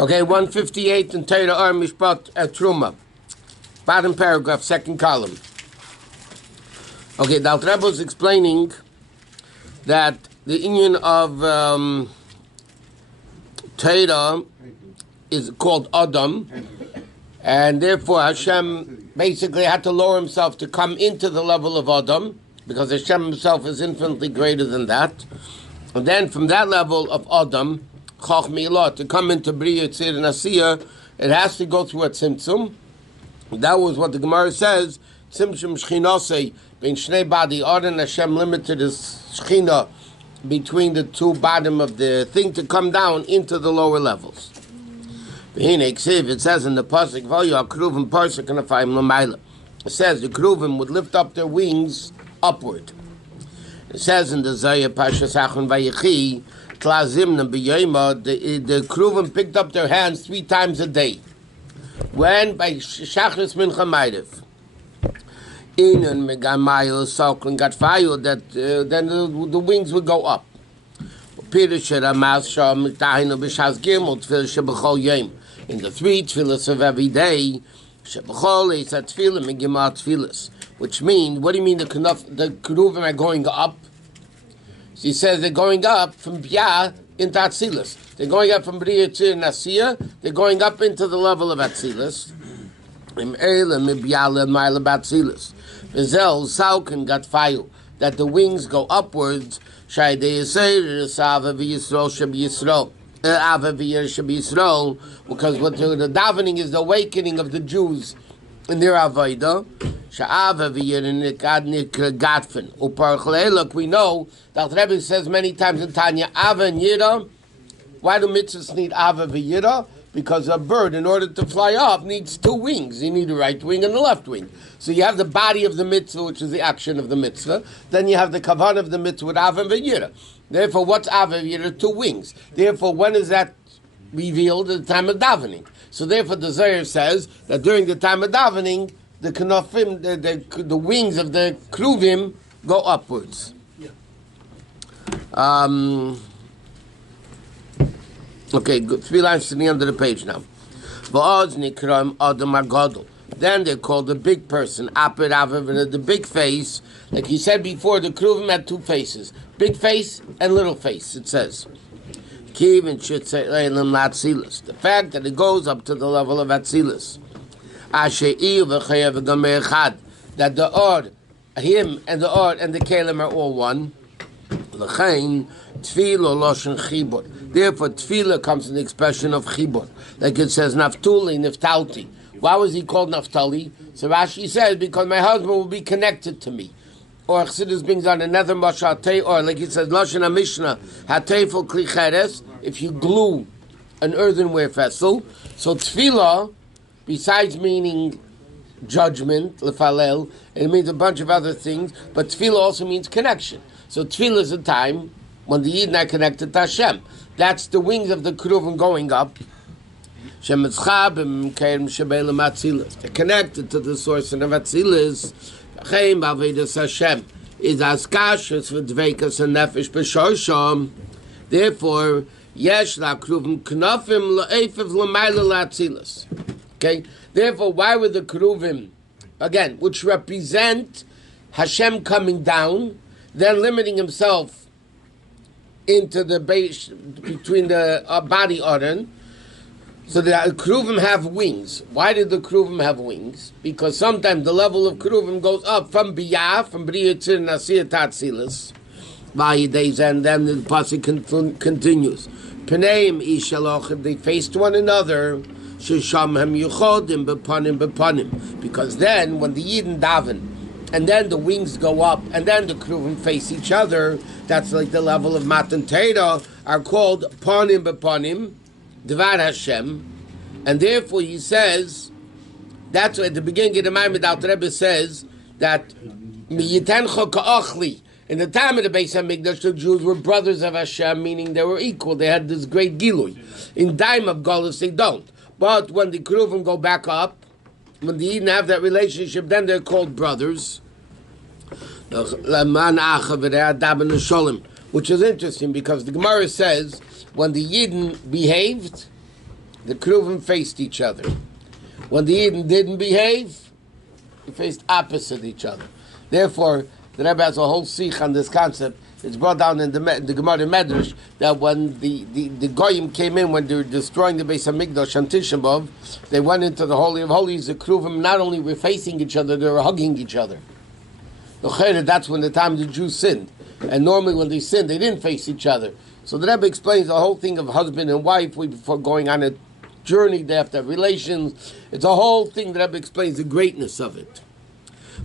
Okay, 158 in Torah Or Terumah. Bottom paragraph, second column. Okay, the Alter Rebbe is explaining that the union of Torah is called Adam, and therefore Hashem basically had to lower himself to come into the level of Adam, because Hashem himself is infinitely greater than that. And then from that level of Adam, Choch Milah, to come into Bria, Tzir, and Asiyah, it has to go through a Tzimtzum. That was what the Gemara says, Tzimtzum Shchinasei, being Shnei Badi, Ard Hashem limited his Shechina between the two bottom of the thing to come down into the lower levels. It says in the Pasuk, it says the Kruvim would lift up their wings upward. It says in the Zayah Parashat Terumah, the Kruvim picked up their hands 3 times a day. When by Shachris Mincha Ma'ariv, Inan Megamayel Salkling got fired, that then the wings would go up. In the 3 tefillas of every day, which means, what do you mean the Kruvim are going up? So he says they're going up from Bia into Atzilus. They're going up from Bria to Nasiyah. They're going up into the level of Atzilus. Vizel Sauken got fire, that the wings go upwards. Because what the davening is the awakening of the Jews in their Avodah. We know that Rabbi says many times in Tanya, Ava and Yira. Why do mitzvahs need Ava v'Yira? Because a bird, in order to fly up, needs 2 wings. You need a right wing and a left wing. So you have the body of the mitzvah, which is the action of the mitzvah. Then you have the kavan of the mitzvah with Ava and Yira. Therefore, what's Ava and Yira? 2 wings. Therefore, when is that revealed? At the time of davening. So therefore, the Zohar says that during the time of davening, the kanofim, the wings of the kruvim go upwards. Okay, good. 3 lines to the end of the page now. Then they're called the big person, the big face. Like he said before, the kruvim had 2 faces, big face and little face. It says, the fact that it goes up to the level of Atzilus. That the Or, him and the Or and the Kalim are all one. Therefore, tefillah comes in the expression of chibur. Like it says, Naftuli, Niftalti. Why was he called Naftali? So Rashi says, because my husband will be connected to me. Or Chassidus brings on another mashal, or like it says, Lashon HaMishnah, Hatefel Kli Cheres, if you glue an earthenware vessel. So tefillah, besides meaning judgment, lefalel, it means a bunch of other things, but tefillah also means connection. So tefillah is a time when the Yidden are connected to Hashem. That's the wings of the Kruvim going up. They're connected to the source of Atzilus. Therefore, yesh la Kruvim knafim la'efev l'mayla la'atzilus. Okay? Therefore, why would the Kruvim, again, which represent Hashem coming down, then limiting himself into the base, between the body organ. So the Kruvim have wings. Why did the Kruvim have wings? Because sometimes the level of Kruvim goes up from Biyah, from Bria to Nasiyah Tatzilus. And then the pasuk continues. Pneim ishaloch, they faced one another. Sheshamhem yuchodim bepanim. Because then, when the Yidden daven, and then the wings go up, and then the Kruvim face each other, that's like the level of Matan Torah, are called Panim Bepanim, Dvar Hashem, and therefore he says, that's why at the beginning of the Maamarim, the Rebbe says that Miyitencho Ka'achli, in the time of the Beis HaMikdash, the Jews were brothers of Hashem, meaning they were equal, they had this great Gilui. In time of Golus, they don't. But when the Kruvim go back up, when the Yidden have that relationship, then they're called brothers. Which is interesting because the Gemara says when the Yidden behaved, the Kruvim faced each other. When the Eden didn't behave, they faced opposite each other. Therefore, the Rebbe has a whole sikh on this concept. It's brought down in the Gemara Medrash that when the Goyim came in, when they were destroying the Beis HaMikdash on Tisha B'Av, they went into the Holy of Holies. The Kruvim not only were facing each other, they were hugging each other. That's when the time the Jews sinned. And normally when they sinned, they didn't face each other. So the Rebbe explains the whole thing of husband and wife before going on a journey. They have to have relations. It's a whole thing. The Rebbe explains the greatness of it.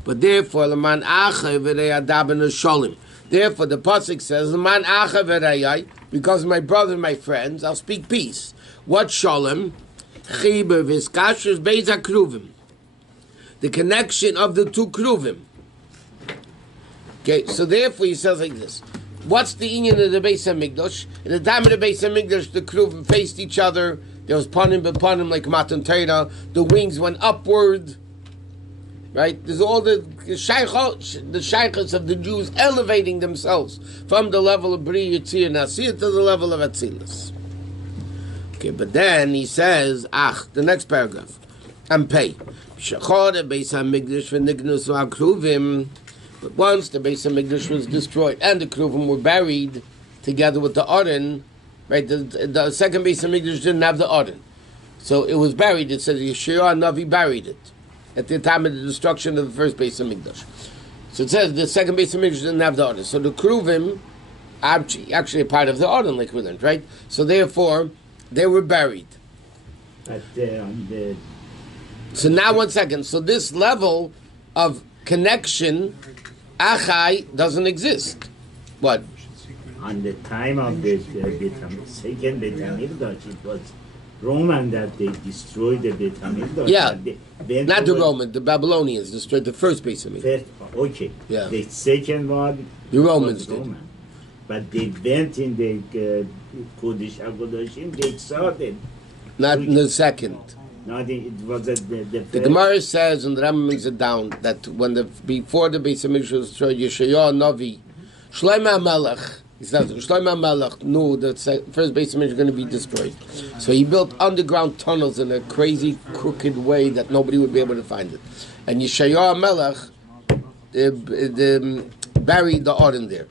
But therefore, Leman Acha v'rei adaben Sholem. Therefore, the pasuk says, "Man acha v'rayai," because my brother and my friends, I'll speak peace. What shalom? Chiber v'skashus beis hakruvim. The connection of the two kruvim. Okay, so therefore he says like this: what's the inyan of the Beis HaMikdash? In the time of the Beis HaMikdash, the kruvim faced each other. There was panim b'panim like Matan Torah. The wings went upward. Right? There's all the shaykhos of the Jews elevating themselves from the level of Bri Yitzir Nasir to the level of Atzilus. Okay, but then he says, the next paragraph, Ampei. But once the Beis HaMikdash was destroyed and the Kruvim were buried together with the Aron, right? The second Beis HaMikdash didn't have the Aron. So it was buried. It says Yeshua Navi buried it at the time of the destruction of the first Beis HaMikdash. So it says the second Beis HaMikdash didn't have the Aron. So the Kruvim actually a part of the Aron, like we learned, right? So therefore, they were buried. So now, 1 second. So this level of connection, Achai, doesn't exist. What? On the time of the second Beit HaMikdash, it was Roman that they destroyed the Beit HaMikdash. Yeah, not the Roman, the Babylonians destroyed the first Beit HaMikdash. Okay. Yeah. The second one, the Romans did. Roman. But they went in the Kodesh HaKodashim, they saw them. Not in the second. No, it was the first. The Gemara says, and the Rambam brings it down, that when before the Beis HaMikdash was destroyed, Yeshayahu Navi, Shlomo HaMelech, he says, Shlomo HaMelech knew that first Beis HaMikdash was going to be destroyed. So he built underground tunnels in a crazy, crooked way that nobody would be able to find it. And Yeshayahu HaMelech buried the Aron there.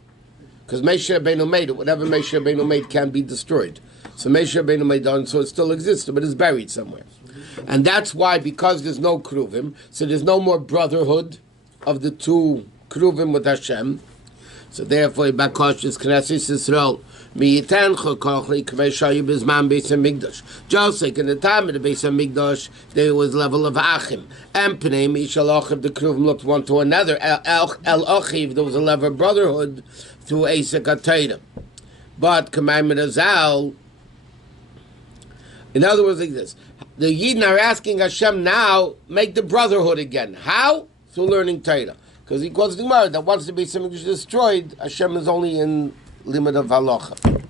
Because Moshe Rabbeinu made it. Whatever Moshe Rabbeinu made can be destroyed. So Moshe Rabbeinu made it, so it still exists, but it's buried somewhere. And that's why, because there's no Kruvim, so there's no more brotherhood of the two Kruvim with Hashem. So therefore, Bakosh is Knesset Yisrael. Just like in the time of the Beis HaMikdash, there was level of Achim. And Pnei Mishal Achiv, the Kruvim looked one to another. El Achiv, there was a level of brotherhood through Esek HaTorah. But commandment of Zal, in other words, like this: the Yidden are asking Hashem now, make the brotherhood again. How? Through learning Torah. Because he quotes the Gemara that once the Beis HaMikdash is destroyed, Hashem is only in limit of halacha.